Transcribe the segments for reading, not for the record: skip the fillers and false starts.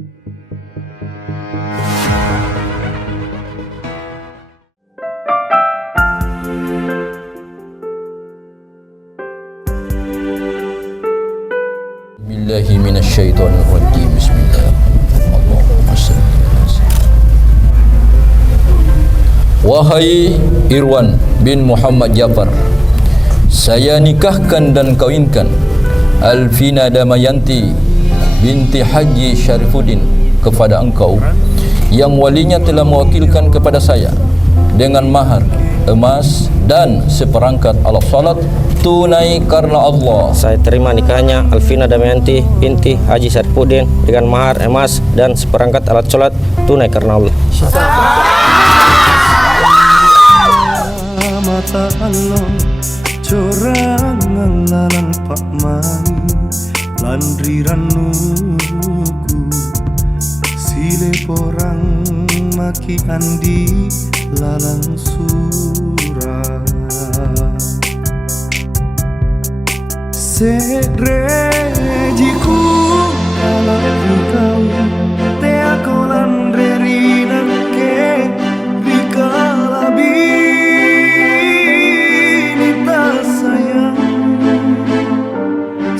Billahi minasyaitonir rajim. Bismillahirrahmanirrahim. Wahai Irwan bin Muhammad Jafar, saya nikahkan dan kawinkan Alfina Damayanti binti Haji Syarifuddin kepada engkau yang walinya telah mewakilkan kepada saya dengan mahar emas dan seperangkat alat salat tunai karena Allah. Saya terima nikahnya Alfina Damayanti binti Haji Syarifuddin dengan mahar emas dan seperangkat alat sholat tunai karena Allah. Mata Allah corangan lalang pak mami landri ranuku sile porang maki andi lalang surah sedrejiku kalau kau te aku landri nangke bikala binita sayang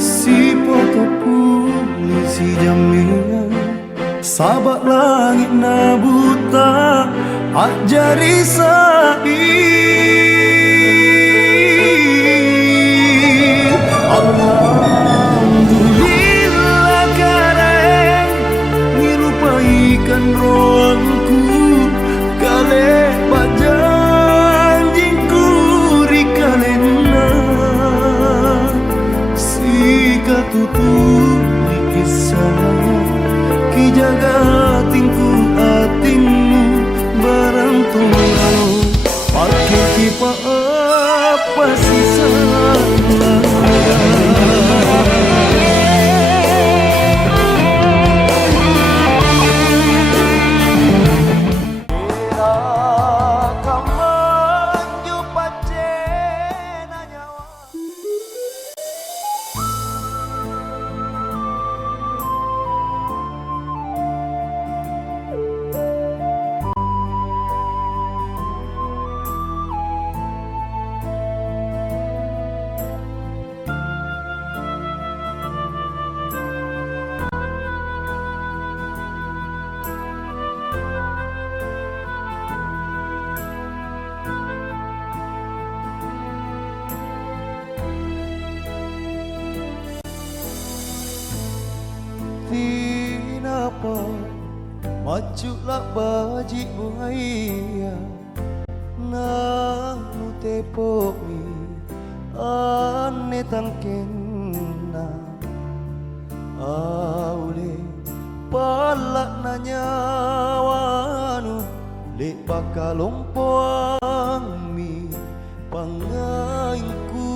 si foto polisi jaminan sahabat langit na buta ajari sain alhamdulillah karaeng nirupaikan roangku kale bajanjingku rikalena si katutup di kisah ki jaga tingku atingmu barang tunggal pakai kipa apa sisa Tinapa majulah baji buaya nanu tepomi ane tangkena aule palak nanya wanu lek bakalompoang mi pangainku.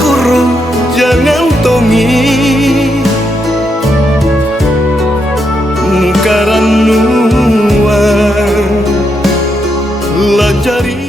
kurung jangan tongi karanua lajari.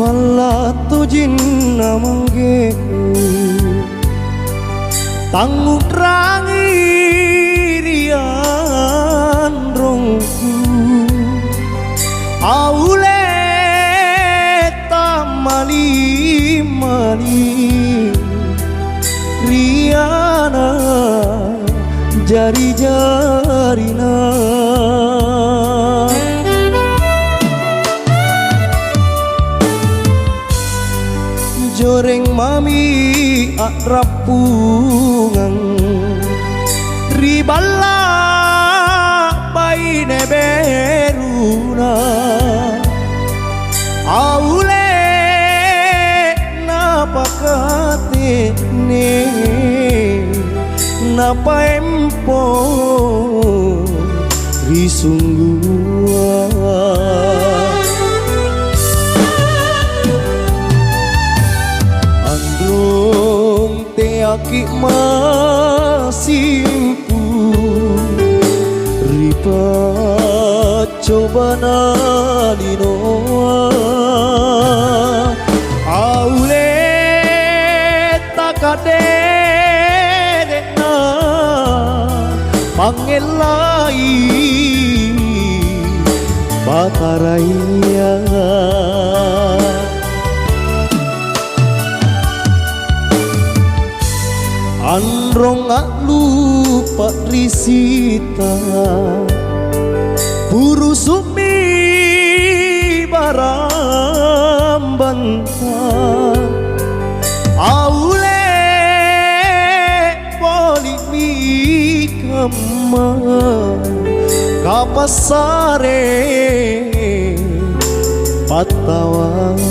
Pala tu jinna manggeku tanggung rangi rian rongku aule tamali mali riana jari jarina joreng mami akrapungan riballa baine beruna aule napakate ne napa empo risunggua aki masimpu ripa coba nalinoa aule takadena pangelai bataraya androng gak lupa risita buru sumi baram banta aule boli mi kama kapasare patawae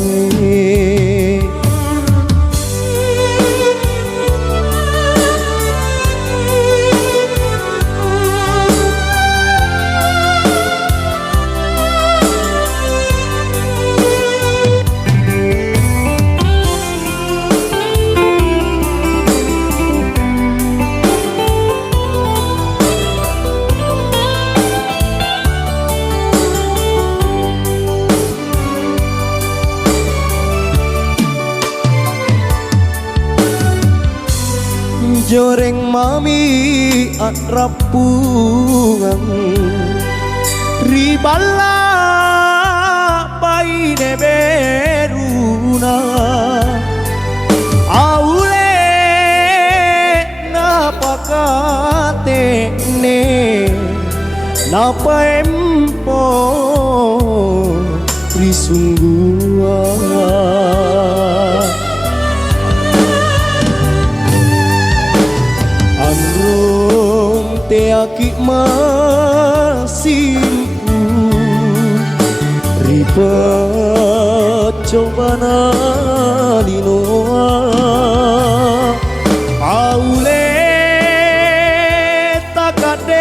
joreng mami akrapungan riballa baine beruna aule napakate ne napa empo risunggua te aki masimpu ripa coba nalinoa aule takadena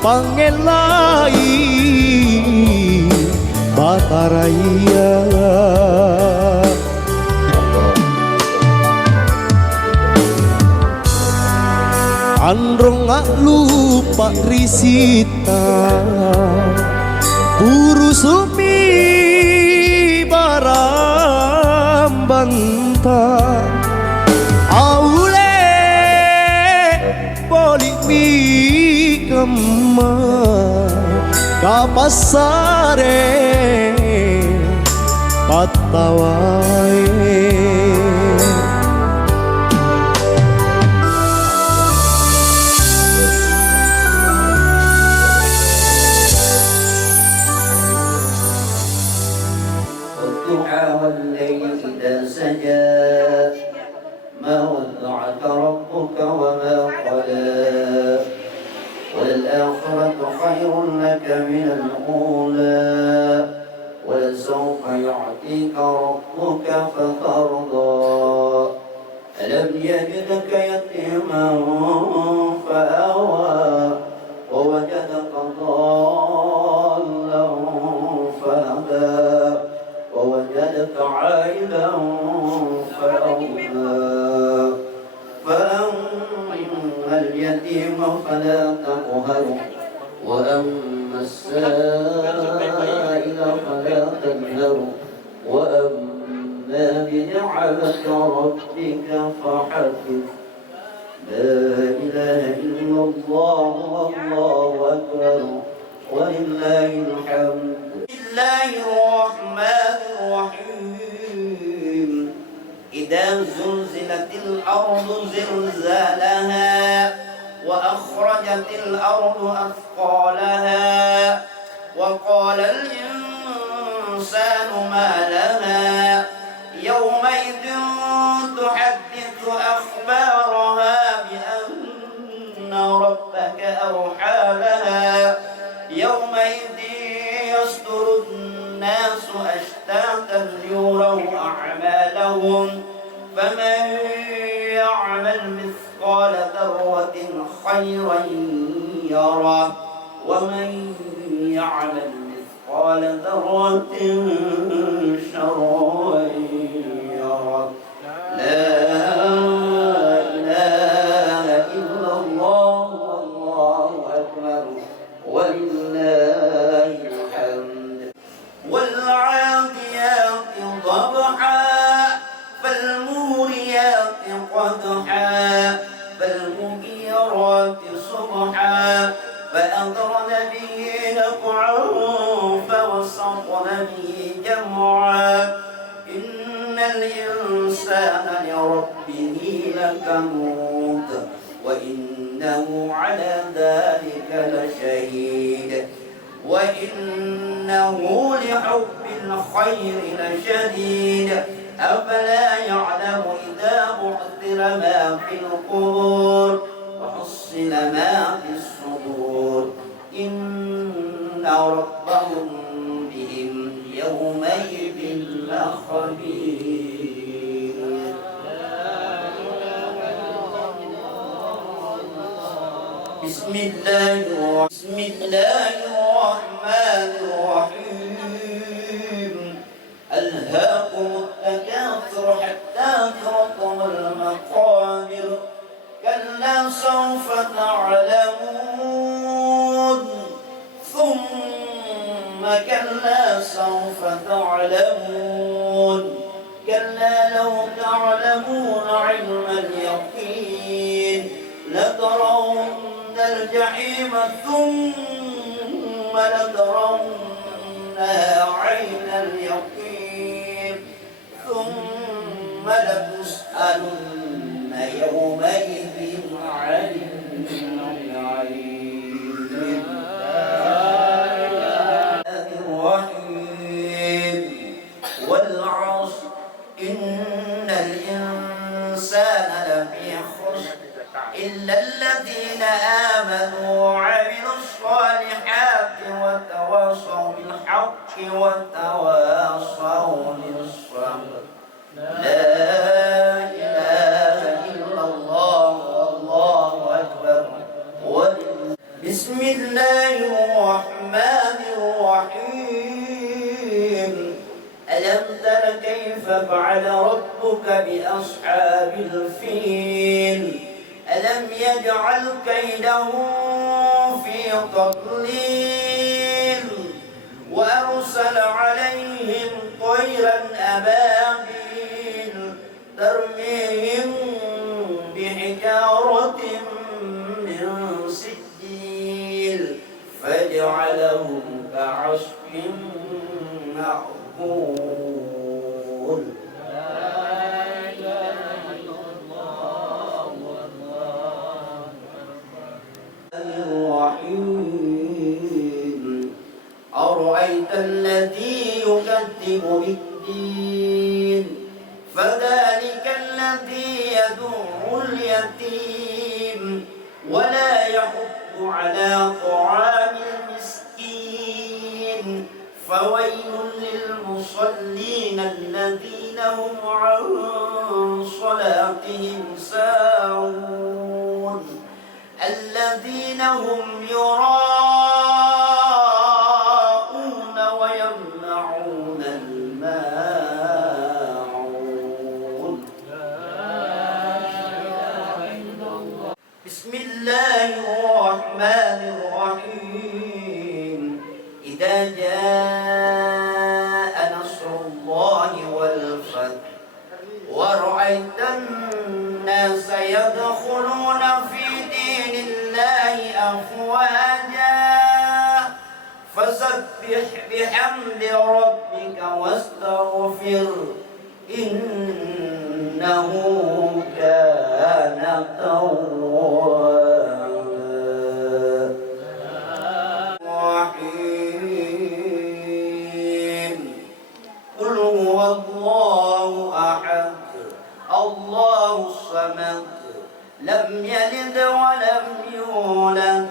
pangelai bataraya androng gak lupa risita buru sumi baram banta aule boli mi kama kapasare patawae لك من الأولى ولسوف يعطيك ربك فترضى ألم يجدك يتيما فآوى ووجدك ضالا فهدى ووجدك عائلا فأغنى فأما اليتيم فلا تقهر وأما السائل فلا تنهر وأما بنعمة ربك فحدث لا إله إلا الله والله أكبر ولله الحمد. بسم الله الرحمن الرحيم إذا زلزلت الأرض زلزالها وأخرجت الأرض أثقالها وقال الإنسان ما لها يومئذ تحدث أخبارها بأن ربك أوحى لها يومئذ يصدر الناس أشتاتا ليروا أعمالهم فمن يعمل مثقال ذرة خيرا يره ومن يعمل مثقال ذرة شرا يره لا إله إلا الله والله أكبر ولله الحمد. والعاديات ضبحا فالموريات قدحا فالمغيرات صبحا فأثرن به نقعا فوسطن به جمعا إن الإنسان لربه لكنود وإنه على ذلك لشهيد وإنه لحب الخير لشديد أفلا يعلم إذا بعثر ما في القبور وحصل ما في الصدور إن ربهم بهم يومئذ لخبير. بسم الله الرحمن الرحيم ألهاكم التكاثر حتى زرتم المقابر كلا سوف تعلمون ثم كلا سوف تعلمون كلا لو تعلمون علم اليقين لترون الجحيم ثم لترونها عين اليقين ثم لتسألن يومئذ عن النعيم. الرحيم والعصر إن الإنسان لفي خسر إلا الذين آمنوا وعملوا الصالحات وتواصوا بالحق وتواصوا بالصبر. لا إله إلا الله والله أكبر. بسم الله الرحمن الرحيم ألم تر كيف فعل ربك بأصحاب الفيل ألم يجعل كيدهم في تضليل وأرسل عليهم طيرا أبابيل ترميهم بحجارة من سجيل فجعلهم كعصف مأكول. الرحيم أرأيت الذي يكذب بالدين فذلك الذي يدع اليتيم ولا يحض على طعام المسكين فويل للمصلين الذين هم عن صلاتهم ساهون الذين هم يراءون ويمنعون الماعون. بسم الله الرحمن الرحيم. إذا جاء نصر الله والفتح ورأيت الناس يدخلون في دين الله أفواجا فسبح بحمد ربك واستغفر إنه كان توابا. قل هو الله أحد الله الصمد لم يلد ولم يولد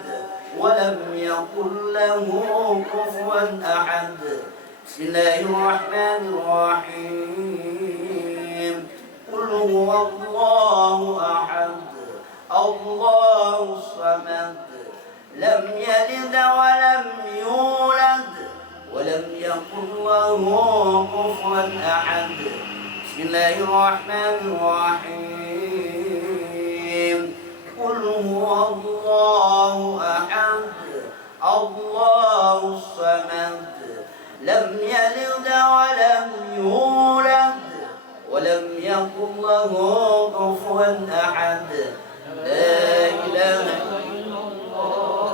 ولم يكن له كفوا أحد. بسم الله الرحمن الرحيم. قل هو الله أحد الله الصمد لم يلد ولم يولد ولم يكن له كفوا أحد. بسم الله الرحمن الرحيم. قل هو الله أحد الله الصمد لم يلد ولم يولد ولم يكن له كفوا أحد. لا إله إلا الله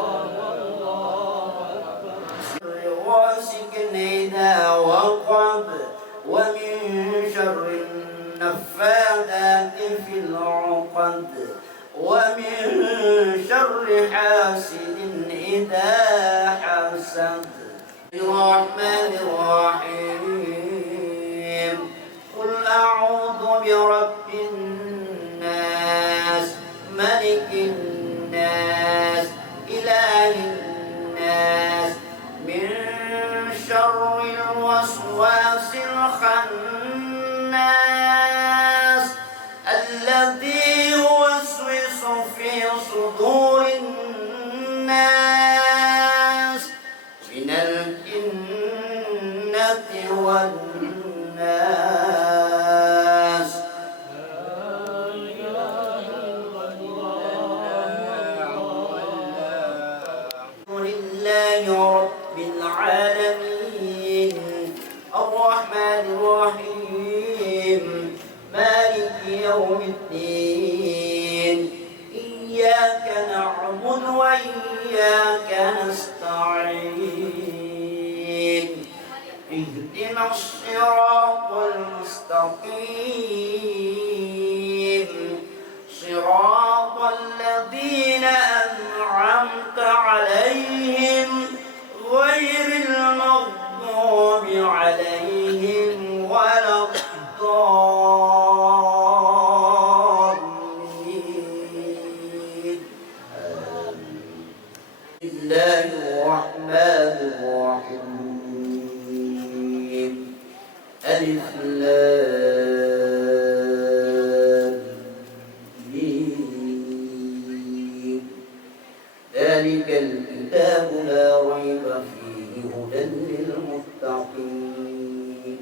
غاسق إذا وقب ومن شر النفاثات في العقد ومن شر حاسد إذا حسد. الرحمن الرحيم. قل أعوذ برب الناس ملك الناس إله الناس من شر الوسواس الخناس الذي يوسوس في صدور الناس من الجنة والناس. لله رب العالمين الرحمن الرحيم مالك يوم الدين إياك نعبد وإياك نستعين اهدنا الصراط المستقيم صراط الذين أنعمت عليهم غير المغضوب عليهم ولا الضالين. بسم الله الرحمن الرحيم. ألف لام ميم ذلك الكتاب لا ريب فيه هدى للمتقين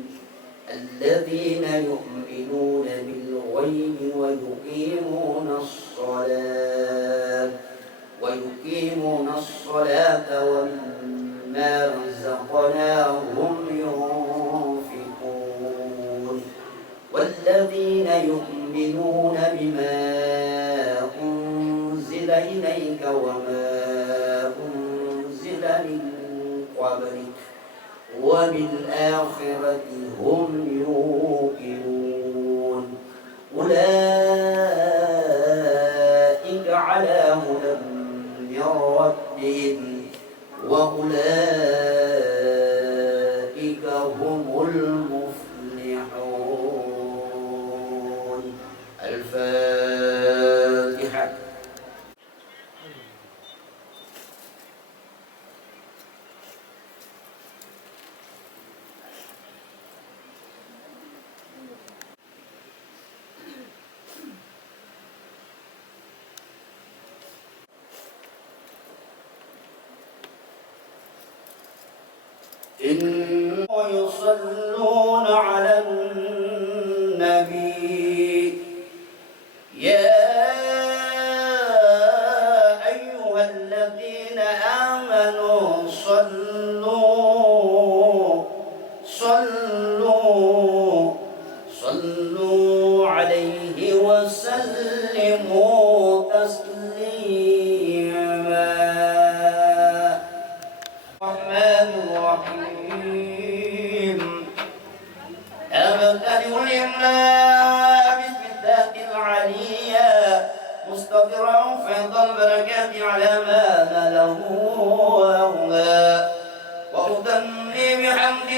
الذين يؤمنون بالغيب ويقيمون الصلاة ومما رزقناهم ينفقون والذين يؤمنون بما أنزل إليك وما أنزل من قبلك وبالآخرة هم يوقنون أولئك على هدى من ربهم وأولئك هم المفلحون. الفاتحة. إن ويصلون على النبي يا أيها الذين آمنوا صلوا عليه وسلموا تسليما. الرحمن الرحيم أبتدئ الإملاء باسم الذات العليا مستقرا فيض البركات على ما ناله وأولى وأدني بحمد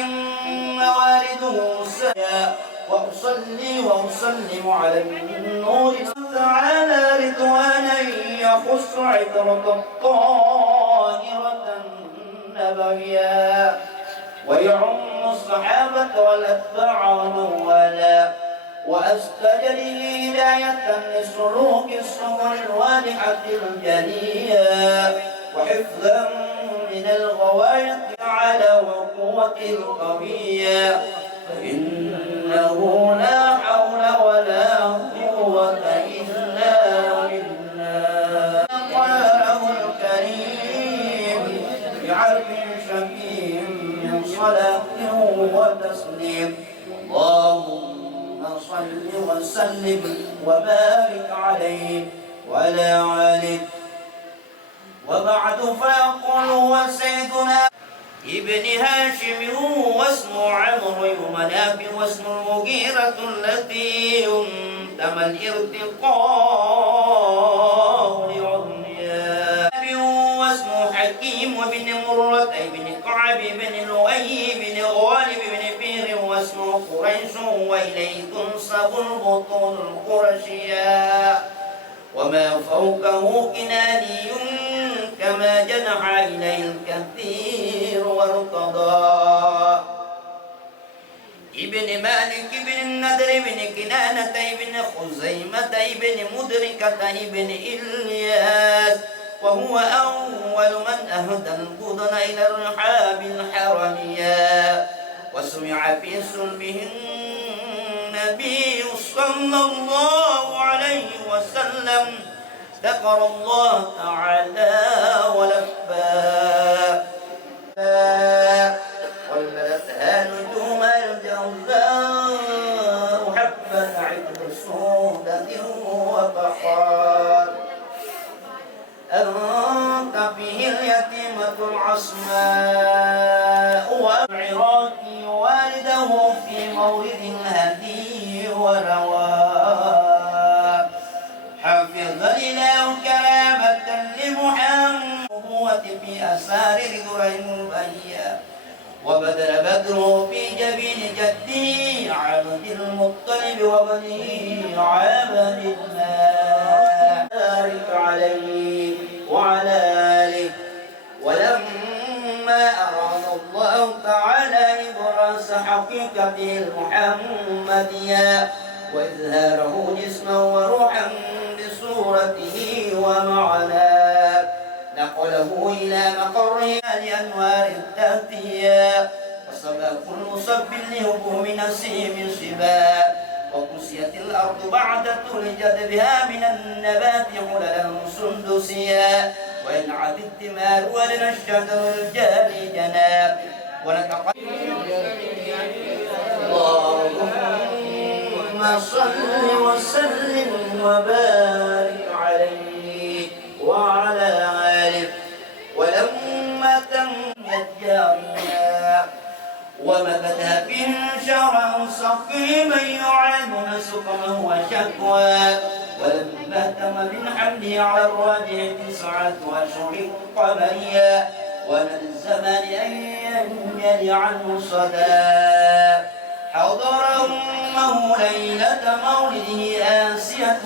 موارده سيا وأصلي وأسلم على النور تعالى رضوانا يخص عطرة الطاهرة النبوية ويعم الصحابة والأتباع ومن والاه وأستجلي هداية لسلوك السبل الواضحة الجلية وحفظا من الغواية على وقوة القوية فإنه لا حول ولا قوة إلا بالله. قاله الكريم بعرف شكيم من صلاة وتسليم اللهم صل وسلم وبارك عليه وعلى آله. وبعد فيقول هو سيدنا ابن هاشم واسمه عمرو يمناف واسم المغيرة التي ينتمى الارتقاء لعليا واسمه حكيم وابن مرة بن كعب بن لؤي بن غالب بن فير واسمه قريش وإليه تنسب البطون القرشية وما فوقه كناني كما جنح إليه الكثير وارتضى ابن مالك بن النذر بن كنانة بن خزيمة بن مدركة بن إلياس وهو أول من أهدى البدن إلى الرحاب الحرمية وسمع في صلبه النبي صلى الله عليه وسلم ذكر الله تعالى ولبى والملتها نجوم الجوزاء حبت عبد سودة وبحار أنت فيه اليتيمة العصماء والعراقي والده في مورد الهدي ونواه حفظ الإله كرامة لمحمد في أسار رضوان مبيا وبدر بدره في جبين جدي عبد المطلب وبني عبد الله بارك عليه وعلى آله. ولما أراد الله تعالى إبراز حقيقته المحمدية وإظهاره جسما وروحا بصورته ومعناه نقله إلى مقره لأنوار التأتية وسباق المصب لهبوم نسيم سباق وكسيت الأرض بعد تلجت بها من النبات حللا سندسيا وينعت الثمار ولنا الشجر الجاري جناب اللهم صل وسلم وبارك عليه وعلى آله. ولما تمت جاريا ومكثها به شهرا سقيما يعلم سقما وشكوى ولما تم من حمله على الراجع 9 أشهر قمريا ومن الزمان أن ينجلي عنه صدى حضر أمه ليلة مولده آسية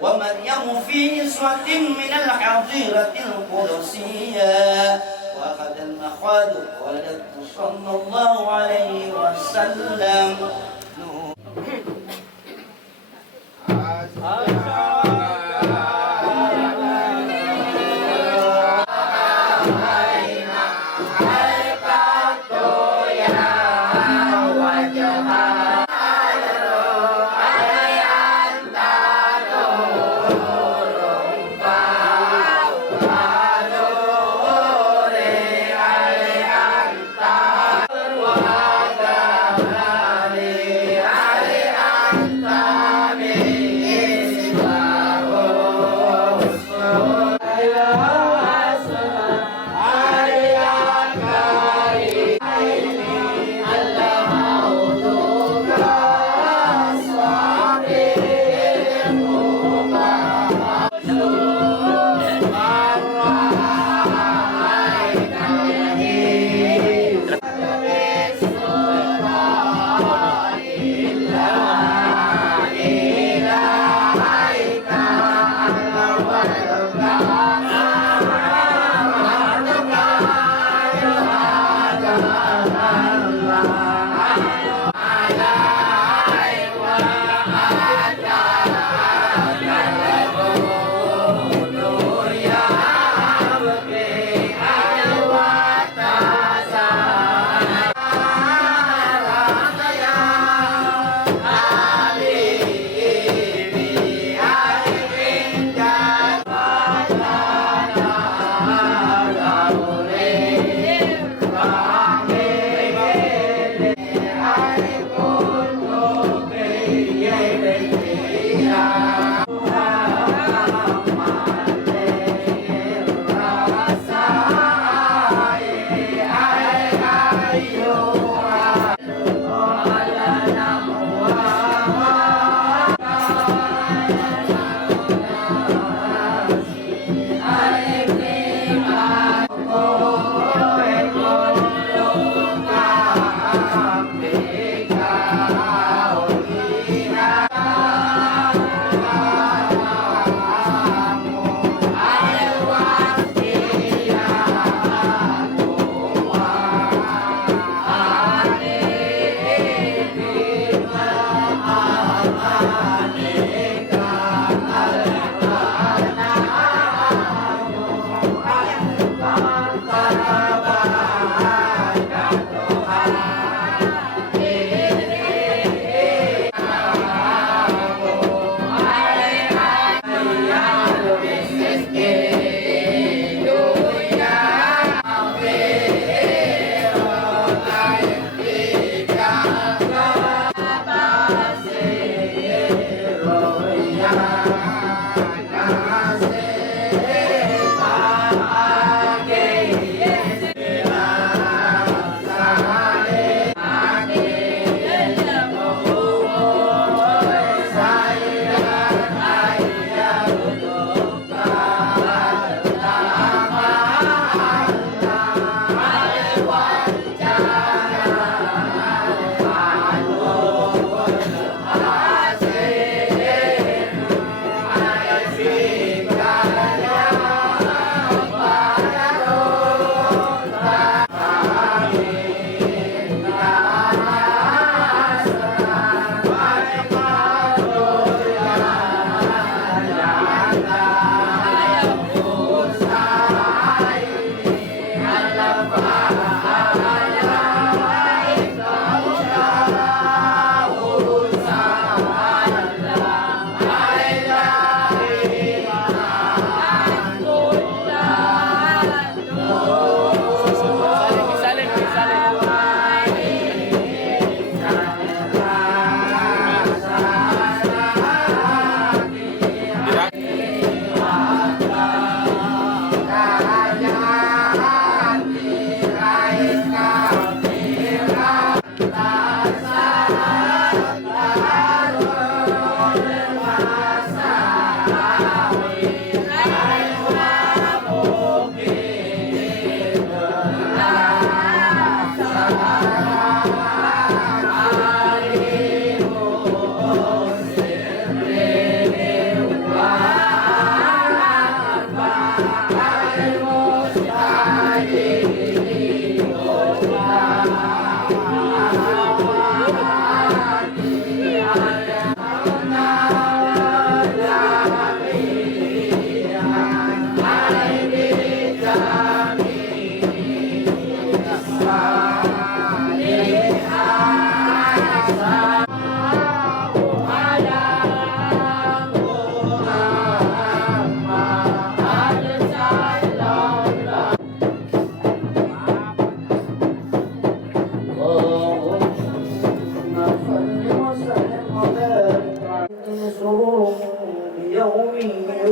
ومريم في نسوة من الحظيرة القدسية وأخذ المخاض ولدت صلى الله عليه وسلم. Bye.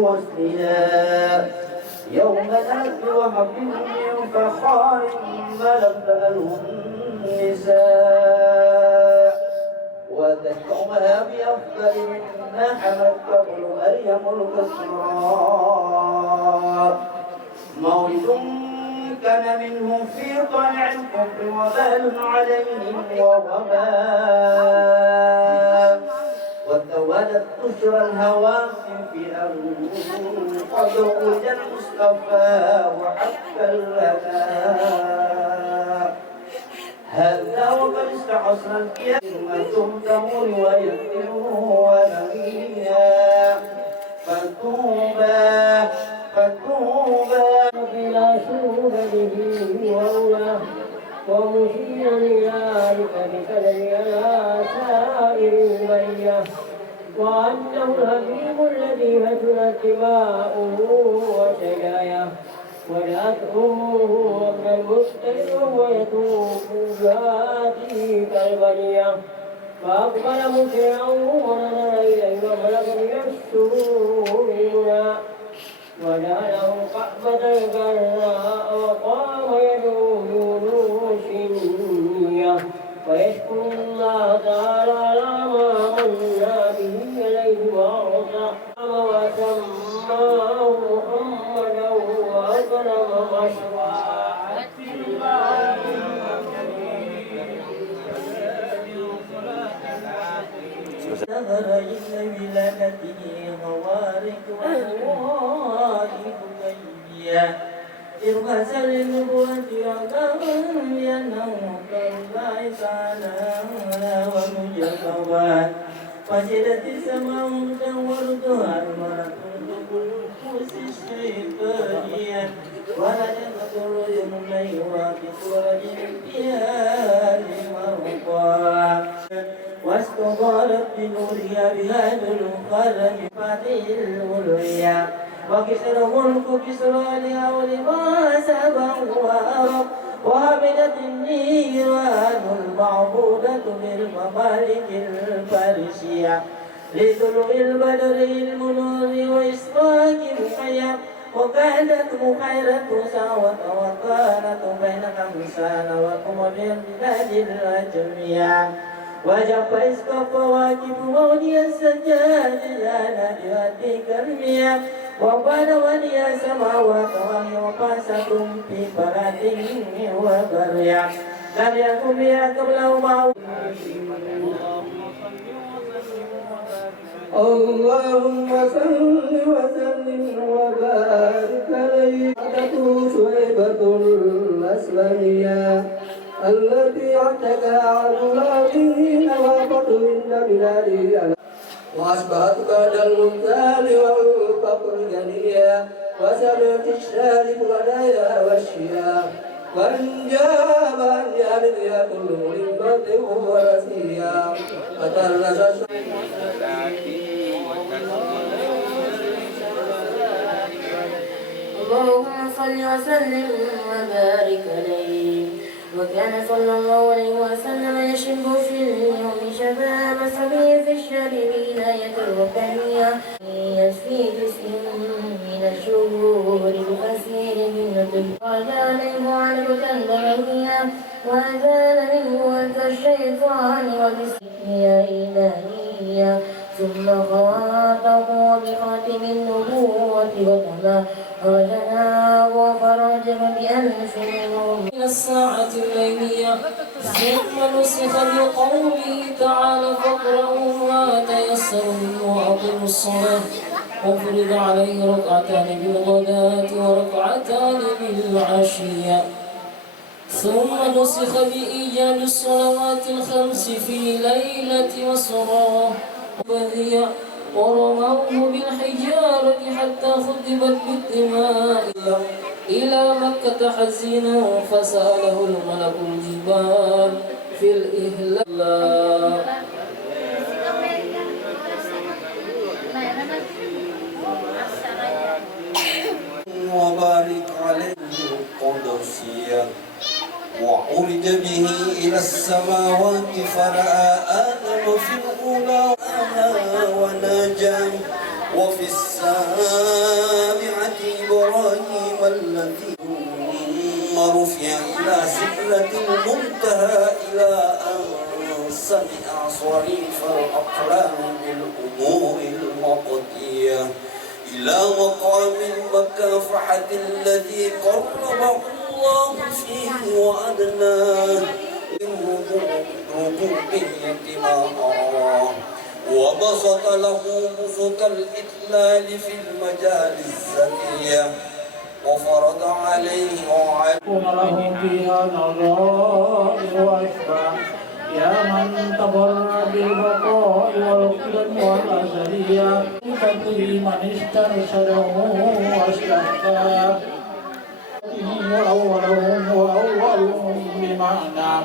وسلنا يوم الألف وحب من فخار ملأ النساء وذكرها بأفضل مما حملت قبل مريم الكسرى مولد كان منهم في طلع الكفر وبال عليهم ووباء وتولت بشرى الهوافر في أمر قد ولد المصطفى وحق الهدى هذا وقد استعصى الكيامة تمر ويكثر ونبيا فتوبى بلا شوب به والله ومشيرا إليك بقدر على سائر البرية وأنه الحبيب الذي هجرت دماؤه وشجاياه ودعته وابن المفتر ويتوب ذاته كالبرية فأقبل مسرعا ونظر إليه وبلغ من السرور المنى وجعله كعبة الجراء وقام يدعو بنوشية ويشكر الله تعالى على ما من به إليه وأعطى وسماه محمدا وأكرم مشروعا ظهر إن ولادته خوارق ومواهب كيّة إذ غزل النبوة وكان لأنه كالله تعالى ومجربات فجلت السماء وردها المرأة كل الكوس الشيطانية ولدت الرجل من يوافق رجل فيها لمرضى واستضالت بنورها بهذا القلم فاتح الوليا وكسر ملك كسرانها ولما سبه وأرب وهبدت النيران المعبودة بالممالك الفارسية لطلوع البدر المنور وإسراج الحياة وكانت بحيرة ساوة وكانت بين خمسان وقمر البلاد الأجمية وجف إسقاط واجب مولي السجاد على جهتك المياه وبان ولي سماوات وهي وقاسة في فرات وبريا لم يكن بها قبله معه اللهم صل وسلم وبارك عليه شعيبة الأسلمية التي اعتكى عدواتهن وفقهن بلادها وأشبهت بعد المثال والفقر جنيا وسمعت الشارب غدايا والشيا فانجاب أن يا كل ملبة ورسيا فتلس اللهم صل وسلم وبارك عليه. وكان صلى الله عليه وسلم يشب في اليوم شباب صبي في الشهر بإناية الربانية يشفي جسم من الشهور بكثير من النتج قال عليه عنبة دموية وأزال منه أذى الشيطان وبسمه يا إلهية ثم خاطه بخاتم النبوة وكما رجناه وفرجه بأنف منهم من الساعة الليلية ثم نسخ بقوله تعالى فاقرأوا ما تيسر منه وأقيموا الصلاة وفرض عليه ركعتان بالغداة وركعتان بالعشية ثم نسخ بإيجاب الصلوات الخمس في ليلة وسراه وبذيع ورموه بالحجارة حتى خدبت بالدماء إلى مكة حزينا فسأله الملك الجبال في الإهلاك وبارك عليه قدسيا وعرج به إلى السماوات فرأى آدم في الأولى ونجا وفي السابعة إبراهيم الذي ثم رفع إلى سدرة المنتهى إلى أن سمع صريف الأقلام بالأمور المقضية إلى مقام المكافحة الذي قربه الله فيه وأدناه للربوبية ما أراه وبسط له بسط الإذلال في المجال الزكية وفرض عليه لهم فيها نظائر وأشباه يا من تبرع بالبقاء والقدم والأزلية تقي من استرشده واستهداه وأولهم وأولهم بمعنى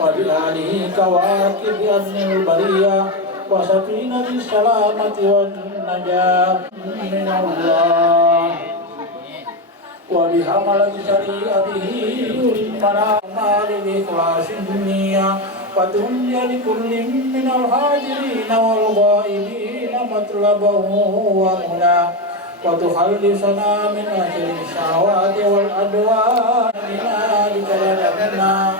وبآله كواكب أذن البرية وسفينة السلامة والنجاة من الله وبحملة شريعته المنامال بإخلاص النية وتنجى لكل من الحاضرين والغائبين مطلبه ومناه وتخلصنا من أجل الشهوات والأدوان بذلك لنا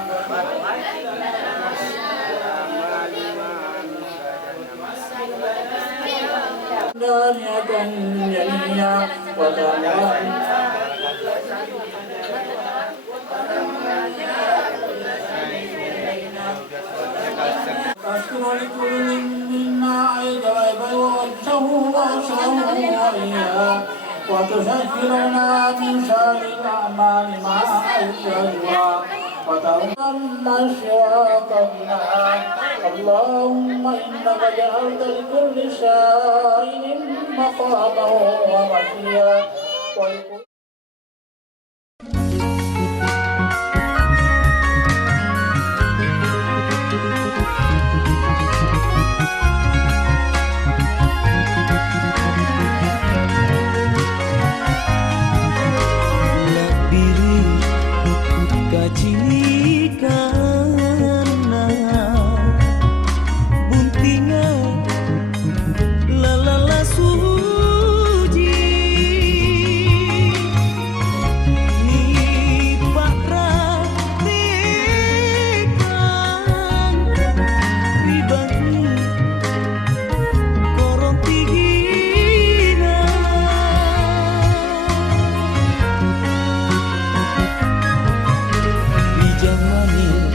دانية جميعا أشكر لكل منا عيد وجهه وأشره وإياه وتسجلنا من سائر الأعمال مع أجرها وترمى سواك منها اللهم إنك جعلت لكل سائل مقامه ومشيا Jangan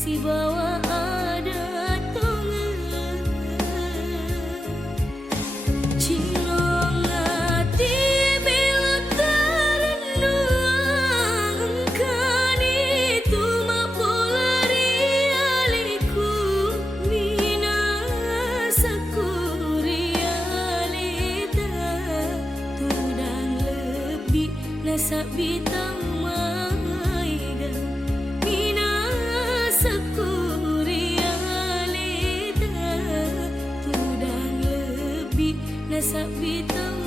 si bawa ada tonga cilong hati bila terenung kan itu mapolari aliku mina sakuri alita tudang lebih nasak bitang maiga mina sakuri alita tudang lebih nasak bitang